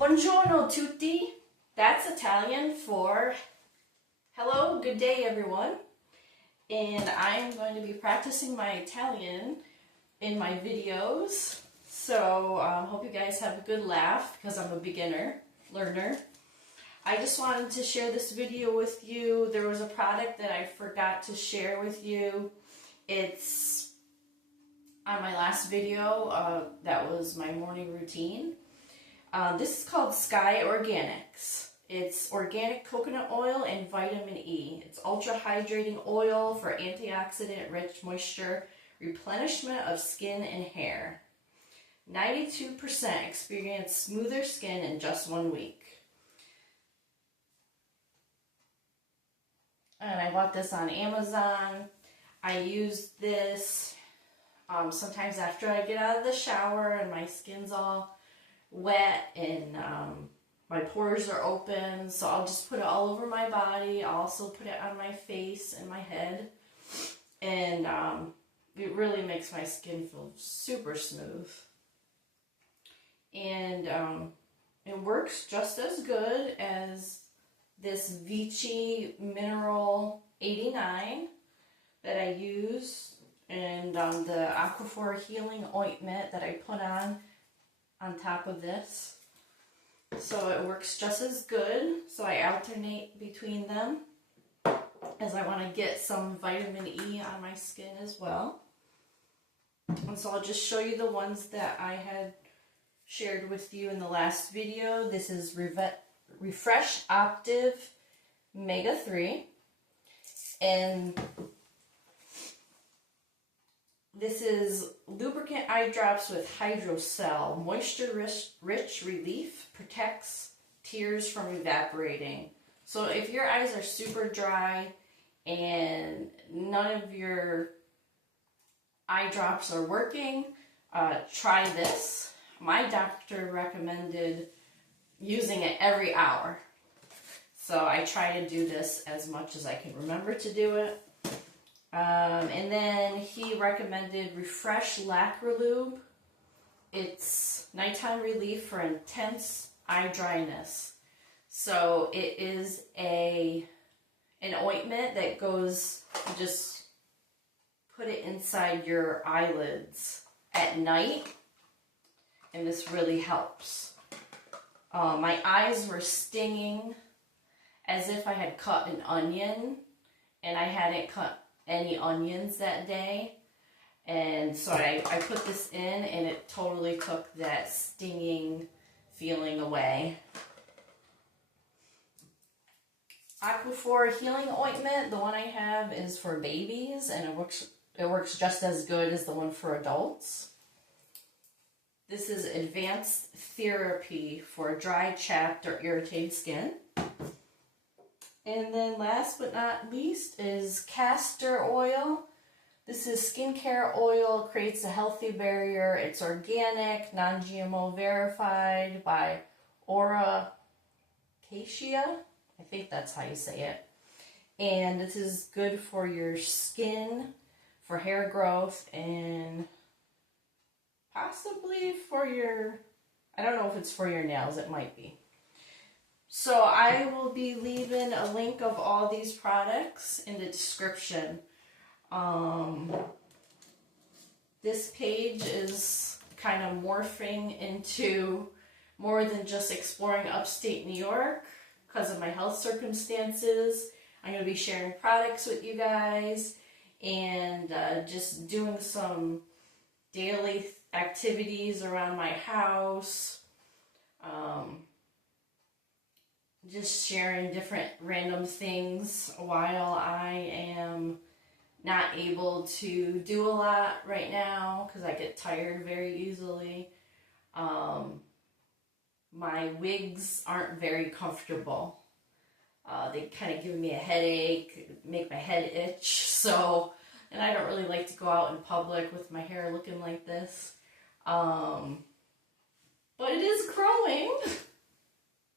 Buongiorno tutti. That's Italian for hello, good day everyone. And I'm going to be practicing my Italian in my videos. So hope you guys have a good laugh because I'm a beginner learner. I just wanted to share this video with you. There was a product that I forgot to share with you. It's on my last video. That was my morning routine. This is called Sky Organics. It's organic coconut oil and vitamin E. It's ultra hydrating oil for antioxidant rich moisture, replenishment of skin and hair. 92% experience smoother skin in just 1 week. And I bought this on Amazon. I use this sometimes after I get out of the shower and my skin's all wet and my pores are open, so I'll just put it all over my body. I'll also put it on my face and my head, and it really makes my skin feel super smooth. And it works just as good as this Vichy Mineral 89 that I use, and the Aquaphor Healing Ointment that I put on top of this. So it works just as good. So I alternate between them as I want to get some vitamin E on my skin as well. And so I'll just show you the ones that I had shared with you in the last video. This is Refresh Optive Mega 3. And this is Lubricant Eye Drops with Hydrocell. Moisture-rich relief, protects tears from evaporating. So if your eyes are super dry and none of your eye drops are working, try this. My doctor recommended using it every hour. So I try to do this as much as I can remember to do it. And then he recommended Refresh LACRI-LUBE. It's nighttime relief for intense eye dryness. So it is an ointment that goes, you just put it inside your eyelids at night, and this really helps. My eyes were stinging as if I had cut an onion, and I hadn't cut any onions that day, and so I put this in, and it totally took that stinging feeling away. Aquaphor Healing Ointment, the one I have is for babies, and it works just as good as the one for adults. This is Advanced Therapy for dry, chapped, or irritated skin. And then last but not least is castor oil. This is skincare oil, creates a healthy barrier. It's organic, non-GMO verified by Aura Acacia. I think that's how you say it. And this is good for your skin, for hair growth, and possibly for your, I don't know if it's for your nails, it might be. So I will be leaving a link of all these products in the description. This page is kind of morphing into more than just exploring upstate New York because of my health circumstances. I'm going to be sharing products with you guys and just doing some daily activities around my house. Just sharing different random things while I am not able to do a lot right now because I get tired very easily. My wigs aren't very comfortable. They kind of give me a headache, make my head itch, so, and I don't really like to go out in public with my hair looking like this. But it is growing.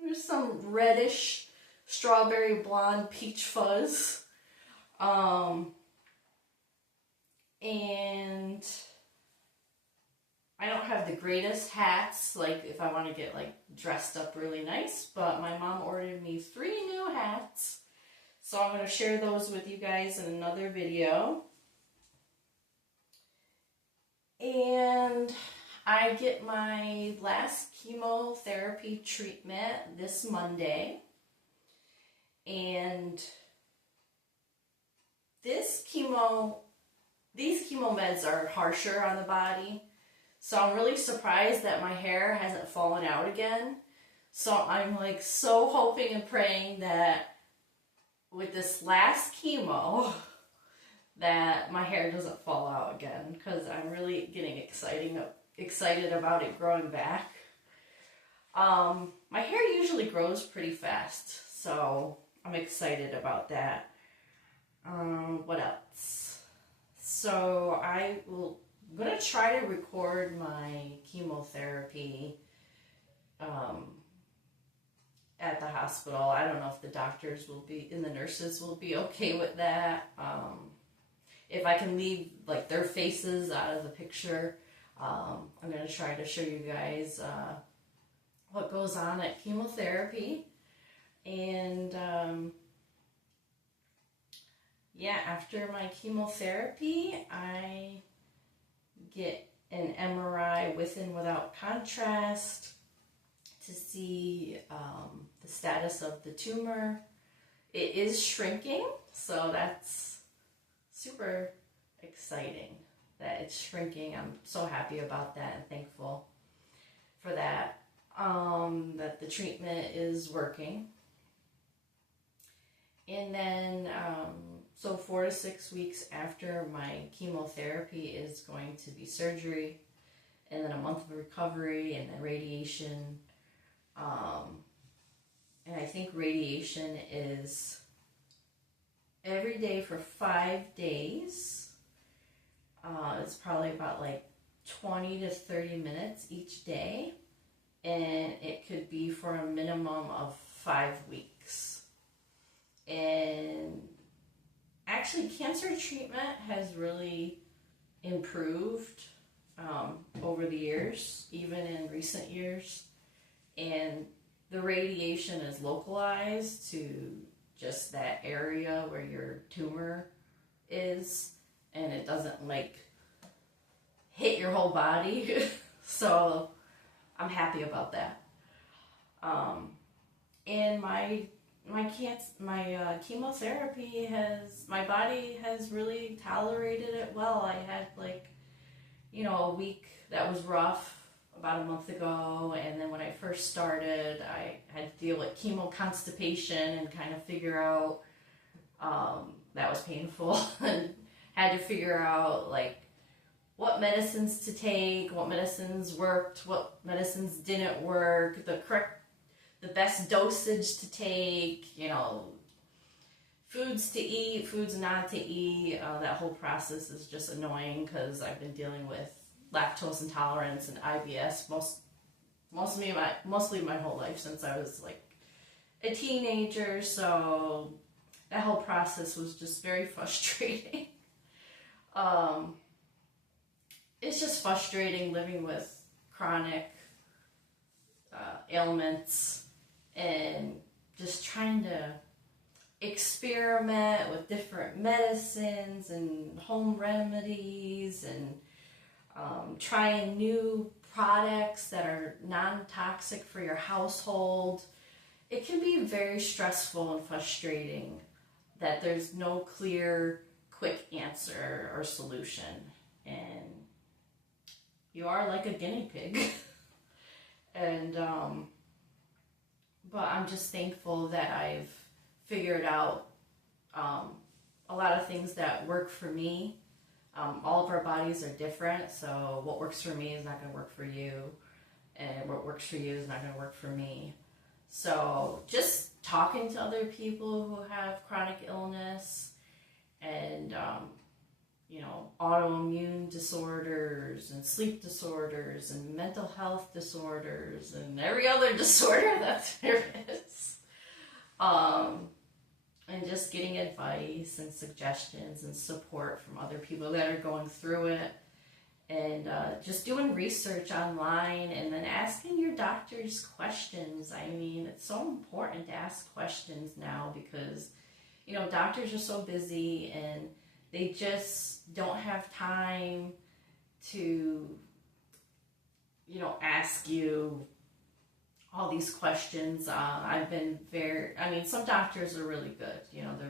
There's some reddish, strawberry blonde peach fuzz. And I don't have the greatest hats, like if I want to get like dressed up really nice, but my mom ordered me 3 new hats. So I'm going to share those with you guys in another video. And I get my last chemotherapy treatment this Monday. And these chemo meds are harsher on the body. So I'm really surprised that my hair hasn't fallen out again. So I'm like so hoping and praying that with this last chemo that my hair doesn't fall out again, because I'm really getting excited about it growing back. My hair usually grows pretty fast, so I'm excited about that. What else? So I'm going to try to record my chemotherapy at the hospital. I don't know if the doctors will be, and the nurses will be okay with that. If I can leave like their faces out of the picture, I'm going to try to show you guys what goes on at chemotherapy. And yeah, after my chemotherapy, I get an MRI with and without contrast to see the status of the tumor. It is shrinking, so that's super exciting that it's shrinking. I'm so happy about that and thankful for that, that the treatment is working. And then, so 4 to 6 weeks after my chemotherapy is going to be surgery, and then a month of recovery, and then radiation. And I think radiation is every day for 5 days. It's probably about like 20 to 30 minutes each day. And it could be for a minimum of 5 weeks. And actually, cancer treatment has really improved over the years, even in recent years. And the radiation is localized to just that area where your tumor is, and it doesn't like hit your whole body. So I'm happy about that. And my chemotherapy my body has really tolerated it well. I had like, a week that was rough about a month ago, and then when I first started, I had to deal with chemo constipation and kind of figure out, that was painful, and had to figure out like what medicines to take, what medicines worked, what medicines didn't work, the best dosage to take, foods to eat, foods not to eat. That whole process is just annoying because I've been dealing with lactose intolerance and IBS mostly my whole life since I was like a teenager. So that whole process was just very frustrating. It's just frustrating living with chronic ailments and just trying to experiment with different medicines and home remedies and trying new products that are non-toxic for your household. It can be very stressful and frustrating that there's no clear, quick answer or solution. And you are like a guinea pig. And, but I'm just thankful that I've figured out a lot of things that work for me. All of our bodies are different, so what works for me is not going to work for you, and what works for you is not going to work for me. So just talking to other people who have chronic illness and, autoimmune disorders and sleep disorders and mental health disorders and every other disorder that there is. And just getting advice and suggestions and support from other people that are going through it. and just doing research online and then asking your doctors questions. I mean, it's so important to ask questions now because, you know, doctors are so busy and they just don't have time to, you know, ask you all these questions. I've been I mean, some doctors are really good, you know, they're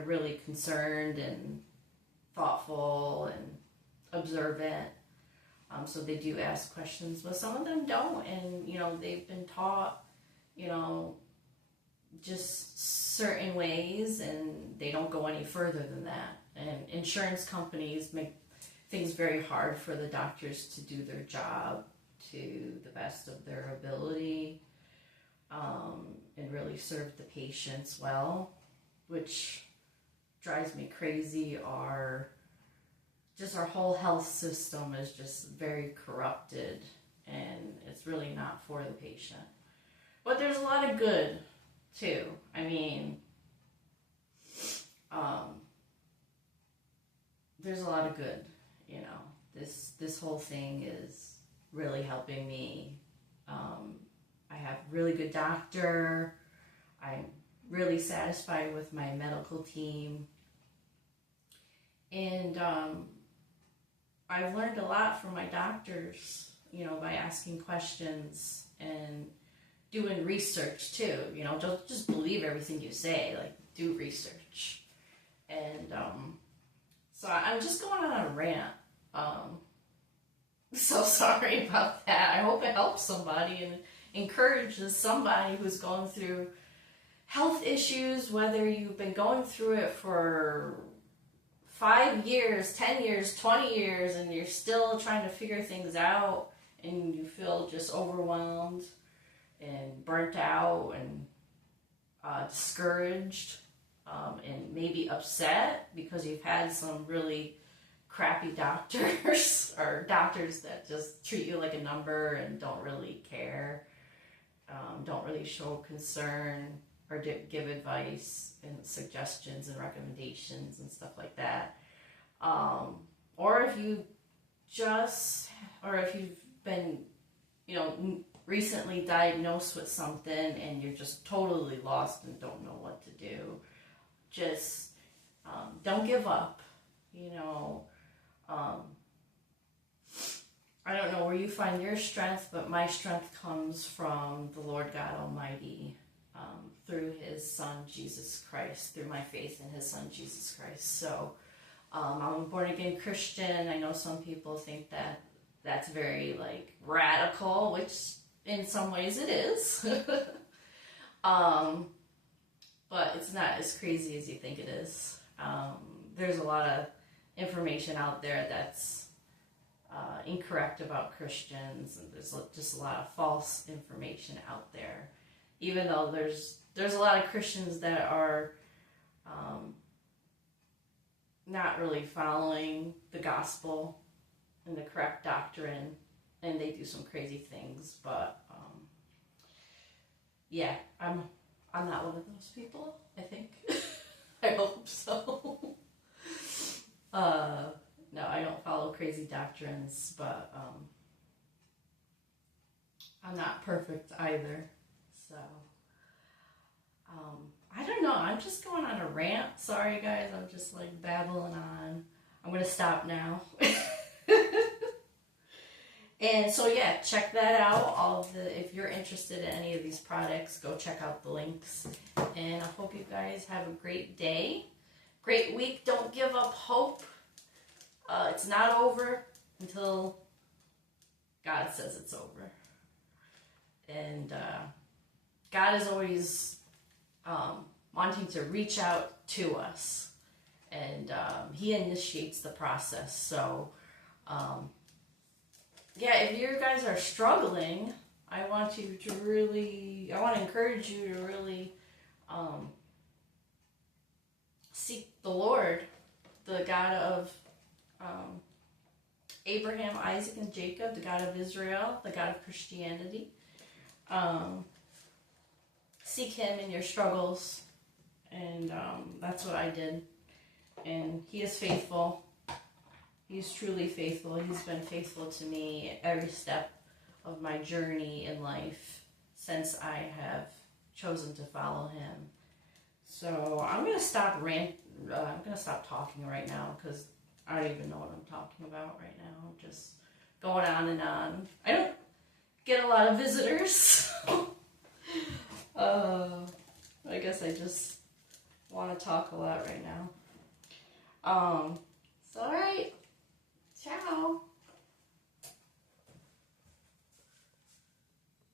really concerned and thoughtful and observant. So they do ask questions, but some of them don't. And, you know, they've been taught, you know, just certain ways and they don't go any further than that. And insurance companies make things very hard for the doctors to do their job to the best of their ability, and really serve the patients well, which drives me crazy. Our whole health system is just very corrupted, and it's really not for the patient. But there's a lot of good too. I mean, there's a lot of good. You know, this whole thing is really helping me. I have a really good doctor. I'm really satisfied with my medical team. And I've learned a lot from my doctors, you know, by asking questions and doing research too. You know, don't just believe everything you say, like do research. And so I'm just going on a rant. So sorry about that. I hope it helps somebody and encourages somebody who's going through health issues, whether you've been going through it for 5 years, 10 years, 20 years, and you're still trying to figure things out and you feel just overwhelmed and burnt out and discouraged, and maybe upset because you've had some really crappy doctors or doctors that just treat you like a number and don't really care, don't really show concern or give advice and suggestions and recommendations and stuff like that. Or if you've been, you know, recently diagnosed with something and you're just totally lost and don't know what to do, just don't give up, you know. I don't know where you find your strength, but my strength comes from the Lord God Almighty, through His Son, Jesus Christ, through my faith in His Son, Jesus Christ. So I'm a born-again Christian. I know some people think that that's very, like, radical, which in some ways it is. But it's not as crazy as you think it is. There's a lot of information out there that's incorrect about Christians, and there's just a lot of false information out there. Even though there's a lot of Christians that are not really following the gospel and the correct doctrine, and they do some crazy things. But yeah, I'm not one of those people, I think. I hope so. No, I don't follow crazy doctrines, but I'm not perfect either. So, I don't know. I'm just going on a rant. Sorry, guys. I'm just, like, babbling on. I'm going to stop now. And so, yeah, check that out. If you're interested in any of these products, go check out the links. And I hope you guys have a great day. Great week. Don't give up hope. It's not over until God says it's over. And God is always wanting to reach out to us. And He initiates the process. So, yeah, if you guys are struggling, I want to encourage you to really seek the Lord, the God of Abraham, Isaac, and Jacob, the God of Israel, the God of Christianity. Seek Him in your struggles, and that's what I did. And he is faithful. He's truly faithful. He's been faithful to me every step of my journey in life since I have chosen to follow him. So I'm gonna stop I'm gonna stop talking right now because I don't even know what I'm talking about right now. I'm just going on and on. I don't get a lot of visitors. I guess I just want to talk a lot right now. So alright. Ciao.